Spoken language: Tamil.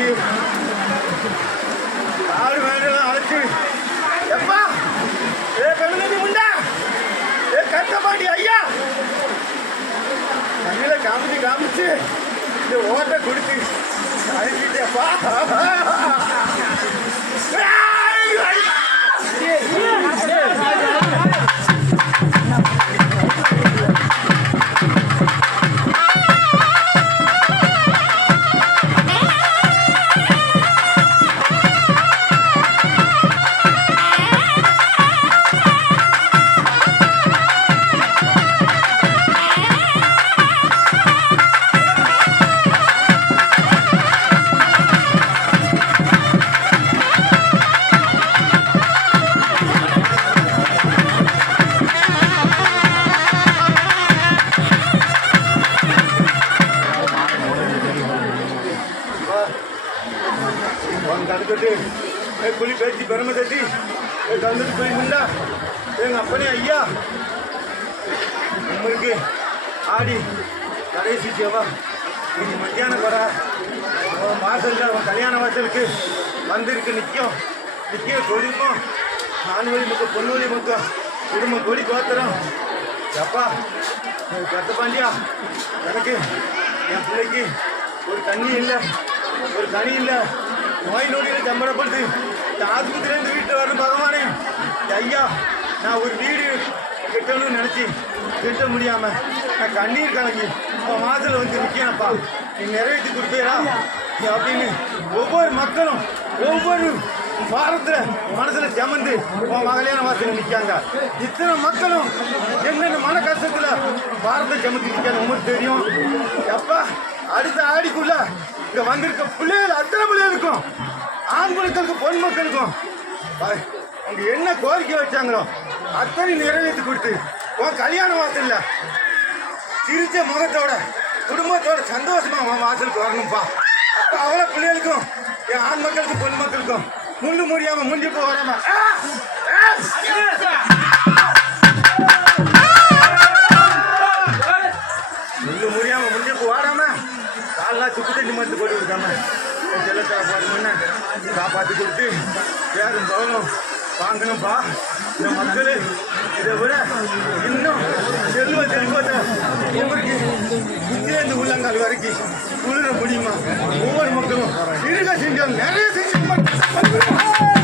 இல்லையா இன்னைக்கு ஆடு வேண்டெல்லாம் எப்பா ஏ கழுநதி முண்டா ஏ கட்டப்பாண்டி ஐயா கையில காமிச்சு காமிச்சு இந்த ஓட்டை கொடுத்து அழைச்சிட்டேப்பா ஏ புலி பேச்சு பெருமை தட்டி ஏ தந்துட்டு போய் முண்டா எங்க அப்பனே ஐயா. உங்களுக்கு ஆடி கடைசி சேவா இன்னைக்கு மத்தியானம் வர வாசல்ல அவன் கல்யாண வாசலுக்கு வந்திருக்கு நிற்கும் நிற்க கொடுக்கும். ஆண் வழி முக்கம் பொண்ணு வழி குடும்பம் கொடி கோத்திரம். அப்பா கத்த பாண்டியா? எனக்கு என் பிள்ளைக்கு ஒரு தண்ணி இல்லை ஒரு கனி இல்லை. நோய் நொடியில் சம்பளப்படுத்து இந்த ஆஸ்பத்திரியிலேருந்து வீட்டில் வரும் பகவானே. ஐயா நான் ஒரு வீடு கெட்டணும்னு நினச்சி கெட்ட முடியாமல் நான் கண்ணீர் கலங்கி உன் மாதத்தில் வந்து நிற்கிறேன்ப்பா நீ நிறைவேற்றி கொடுப்பீரா அப்படின்னு ஒவ்வொரு மக்களும் ஒவ்வொரு வாரத்தில் மனசில் ஜமந்து உன் மகளையான வாசலில் நிற்காங்க இத்தனை மக்களும் என்னென்ன மன கஷ்டத்தில் வாரத்தை ஜமந்து நிற்காங்க உங்களுக்கு தெரியும். எப்பா அடுத்த ஆடிக்குள்ள இங்க வந்திருக்க பிள்ளைகள் அத்தனை பிள்ளைகளுக்கும் ஆண் மக்களுக்கும் பொன் மக்களுக்கும் அவங்க என்ன கோரிக்கை வச்சாங்களோ அத்தனை நிறைவேற்றி கொடுத்து உன் கல்யாண வாசல்ல சிரிச்ச முகத்தோட குடும்பத்தோட சந்தோஷமா உன் வாசலுக்கு வரணும்ப்பா அப்போ அவ்வளோ பிள்ளைகளுக்கும் என் ஆண் மக்களுக்கும் பொன் மக்களுக்கும் முள்ளு முடியாம முண்டி போ காப்பாற்றி கொடுத்து பேரும் பவனும் வாங்கணும்ப்பா இந்த மக்கள் இதை விட இன்னும் செல்வ செல்வத்தை உங்களுக்கு இங்கேருந்து உள்ளங்கால் வரைக்கும் உள்ள முடியுமா? ஒவ்வொரு மக்களும் இருக்க செஞ்சோம் நிறைய செஞ்சு